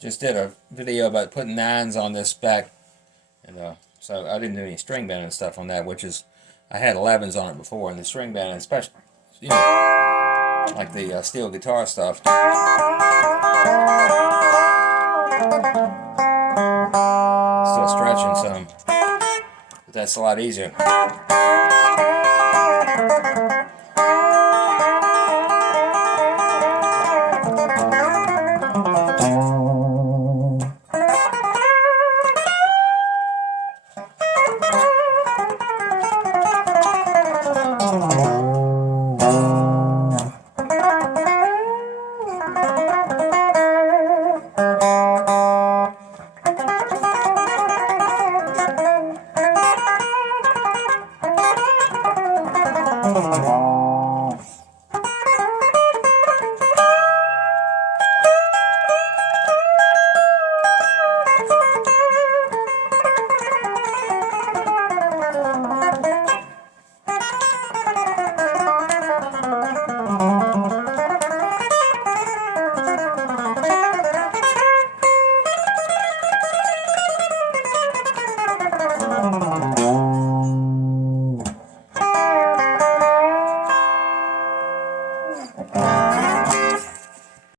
just did a video about putting 9s on this spec, and so I didn't do any string bending and stuff on that, which is, I had 11s on it before, and the string bending, especially, you know, like the steel guitar stuff, still stretching some, but that's a lot easier.